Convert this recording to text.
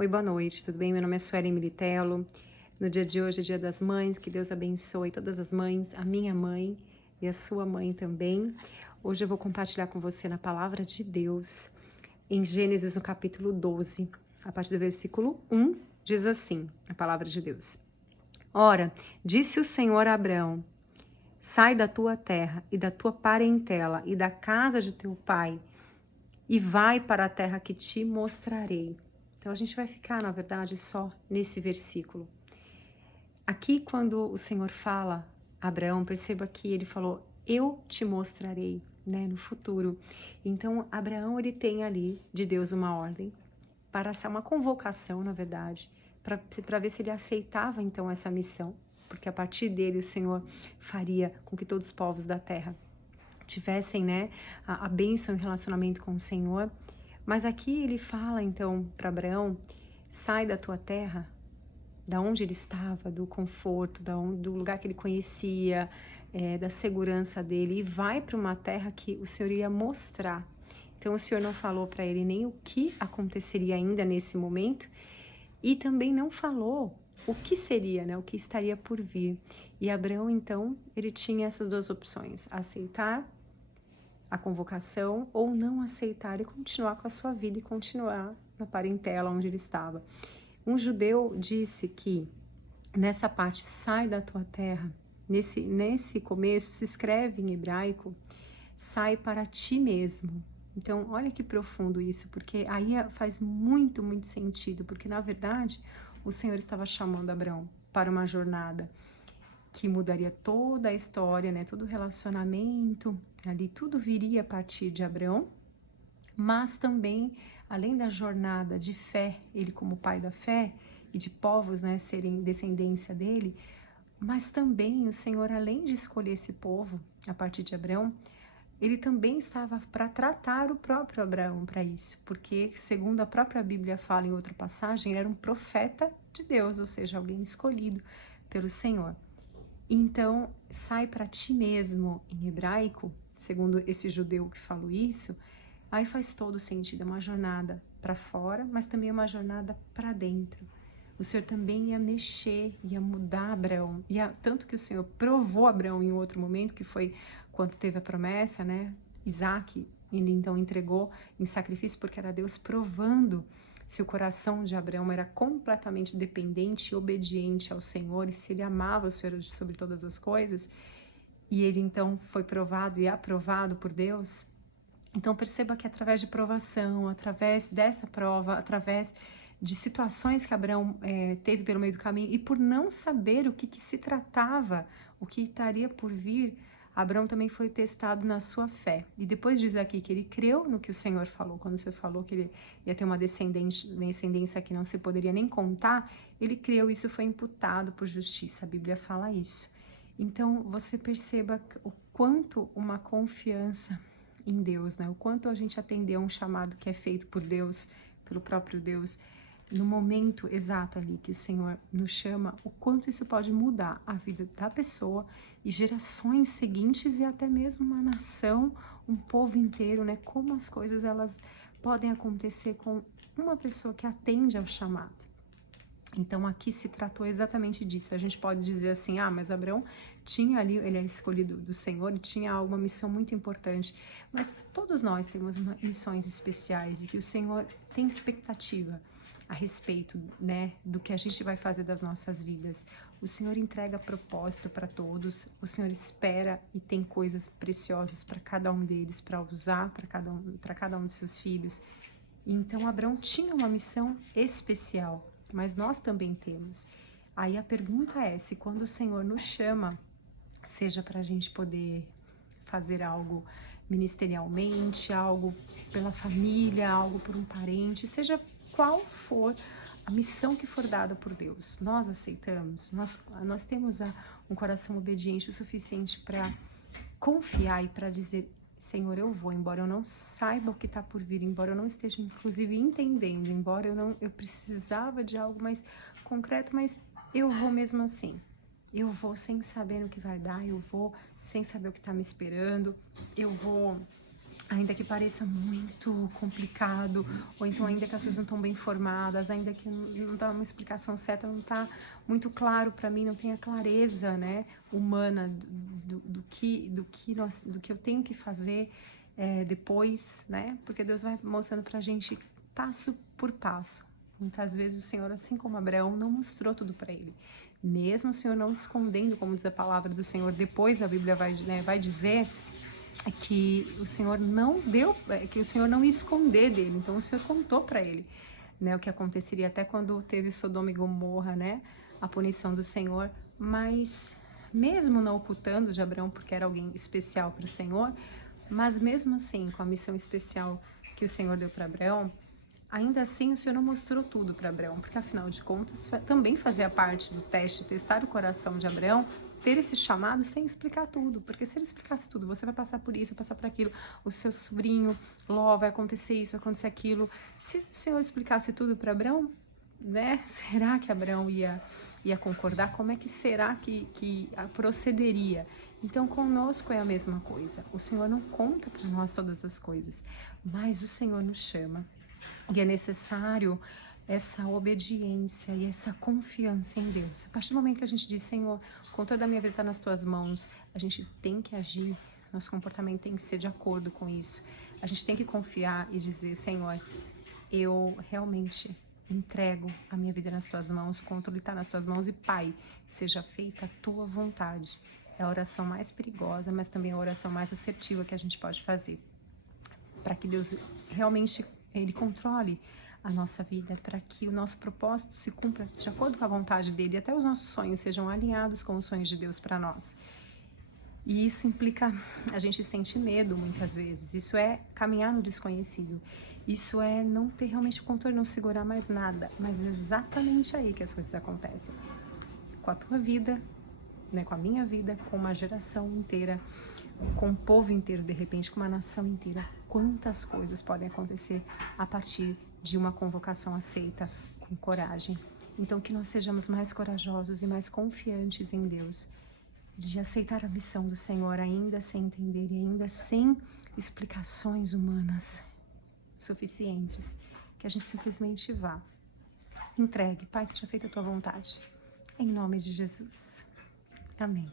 Oi, boa noite, tudo bem? Meu nome é Suelen Militello. No dia de hoje é Dia das Mães, que Deus abençoe todas as mães, a minha mãe e a sua mãe também. Hoje eu vou compartilhar com você na Palavra de Deus, em Gênesis, no capítulo 12, a partir do versículo 1, diz assim, a Palavra de Deus. Ora, disse o Senhor a Abraão, sai da tua terra e da tua parentela e da casa de teu pai e vai para a terra que te mostrarei. Então a gente vai ficar, na verdade, só nesse versículo. Aqui, quando o Senhor fala a Abraão, perceba que ele falou, eu te mostrarei, né, no futuro. Então, Abraão, ele tem ali de Deus uma ordem, para uma convocação, na verdade, para ver se ele aceitava, então, essa missão, porque a partir dele o Senhor faria com que todos os povos da terra tivessem, né, a bênção em relacionamento com o Senhor. Mas aqui ele fala, então, para Abraão, sai da tua terra, da onde ele estava, do conforto, do lugar que ele conhecia, da segurança dele, e vai para uma terra que o Senhor ia mostrar. Então o Senhor não falou para ele nem o que aconteceria ainda nesse momento, e também não falou o que seria, né, o que estaria por vir. E Abraão, então, ele tinha essas duas opções, aceitar a convocação ou não aceitar e continuar com a sua vida e continuar na parentela onde ele estava. Um judeu disse que nessa parte, sai da tua terra, nesse começo se escreve em hebraico, sai para ti mesmo. Então, olha que profundo isso, porque aí faz muito, muito sentido, porque na verdade o Senhor estava chamando Abraão para uma jornada que mudaria toda a história, né, todo o relacionamento, ali tudo viria a partir de Abraão, mas também, além da jornada de fé, ele como pai da fé, e de povos, né, serem descendência dele, mas também o Senhor, além de escolher esse povo, a partir de Abraão, ele também estava para tratar o próprio Abraão para isso, porque, segundo a própria Bíblia fala em outra passagem, ele era um profeta de Deus, ou seja, alguém escolhido pelo Senhor. Então, sai para ti mesmo, em hebraico, segundo esse judeu que falou isso, aí faz todo sentido, é uma jornada para fora, mas também uma jornada para dentro. O Senhor também ia mexer, ia mudar Abraão, tanto que o Senhor provou Abraão em outro momento, que foi quando teve a promessa, né? Isaac, ele então entregou em sacrifício, porque era Deus provando se o coração de Abraão era completamente dependente e obediente ao Senhor, e se ele amava o Senhor sobre todas as coisas, e ele então foi provado e aprovado por Deus. Então perceba que através de provação, através dessa prova, através de situações que Abraão teve pelo meio do caminho, e por não saber o que se tratava, o que estaria por vir, Abraão também foi testado na sua fé. E depois diz aqui que ele creu no que o Senhor falou, quando o Senhor falou que ele ia ter uma descendência que não se poderia nem contar, ele creu, isso foi imputado por justiça, a Bíblia fala isso. Então você perceba o quanto uma confiança em Deus, né? O quanto a gente atendeu a um chamado que é feito por Deus, pelo próprio Deus, no momento exato ali que o Senhor nos chama, o quanto isso pode mudar a vida da pessoa e gerações seguintes e até mesmo uma nação, um povo inteiro, né? Como as coisas elas podem acontecer com uma pessoa que atende ao chamado. Então aqui se tratou exatamente disso. A gente pode dizer assim, mas Abraão tinha ali, ele era escolhido do Senhor e tinha uma missão muito importante. Mas todos nós temos missões especiais e que o Senhor tem expectativa a respeito, né, do que a gente vai fazer das nossas vidas. O Senhor entrega propósito para todos, o Senhor espera e tem coisas preciosas para cada um deles, para usar para cada um de seus filhos. Então Abraão tinha uma missão especial, mas nós também temos. Aí a pergunta é, se quando o Senhor nos chama, seja para a gente poder fazer algo ministerialmente, algo pela família, algo por um parente, seja qual for a missão que for dada por Deus, nós aceitamos, nós temos um coração obediente o suficiente para confiar e para dizer, Senhor, eu vou, embora eu não saiba o que está por vir, embora eu não esteja, inclusive, entendendo, embora eu precisava de algo mais concreto, mas eu vou mesmo assim. Eu vou sem saber o que vai dar, eu vou sem saber o que está me esperando, eu vou ainda que pareça muito complicado, ou então ainda que as coisas não estão bem formadas, ainda que não dá uma explicação certa, não está muito claro para mim, não tem a clareza, né, humana do que eu tenho que fazer depois, né, porque Deus vai mostrando para a gente passo por passo. Muitas vezes o Senhor, assim como Abraão, não mostrou tudo para ele. Mesmo o Senhor não escondendo, como diz a palavra do Senhor, depois a Bíblia vai dizer que o Senhor não deu, que o Senhor não ia esconder dele. Então o Senhor contou para ele, né, o que aconteceria até quando teve Sodoma e Gomorra, né, a punição do Senhor. Mas mesmo não ocultando de Abraão, porque era alguém especial para o Senhor, mas mesmo assim, com a missão especial que o Senhor deu para Abraão, ainda assim o Senhor não mostrou tudo para Abraão, porque afinal de contas também fazia parte do teste, testar o coração de Abraão, ter esse chamado sem explicar tudo, porque se ele explicasse tudo, você vai passar por isso, vai passar por aquilo, o seu sobrinho, Ló, vai acontecer isso, vai acontecer aquilo. Se o Senhor explicasse tudo para Abraão, né, será que Abraão ia concordar? Como é que será que procederia? Então conosco é a mesma coisa, o Senhor não conta para nós todas as coisas, mas o Senhor nos chama. E é necessário essa obediência e essa confiança em Deus. A partir do momento que a gente diz, Senhor, com toda a minha vida está nas tuas mãos, a gente tem que agir, nosso comportamento tem que ser de acordo com isso. A gente tem que confiar e dizer, Senhor, eu realmente entrego a minha vida nas tuas mãos, o controle está nas tuas mãos e, Pai, seja feita a tua vontade. É a oração mais perigosa, mas também a oração mais assertiva que a gente pode fazer. Para que Deus realmente Ele controle a nossa vida, para que o nosso propósito se cumpra de acordo com a vontade dEle, e até os nossos sonhos sejam alinhados com os sonhos de Deus para nós. E isso implica, a gente sente medo muitas vezes, isso é caminhar no desconhecido, isso é não ter realmente o controle, não segurar mais nada, mas é exatamente aí que as coisas acontecem. Com a tua vida, né, com a minha vida, com uma geração inteira, com um povo inteiro, de repente, com uma nação inteira. Quantas coisas podem acontecer a partir de uma convocação aceita com coragem. Então, que nós sejamos mais corajosos e mais confiantes em Deus, de aceitar a missão do Senhor, ainda sem entender e ainda sem explicações humanas suficientes, que a gente simplesmente vá. Entregue, Pai, seja feita a tua vontade. Em nome de Jesus. Amém.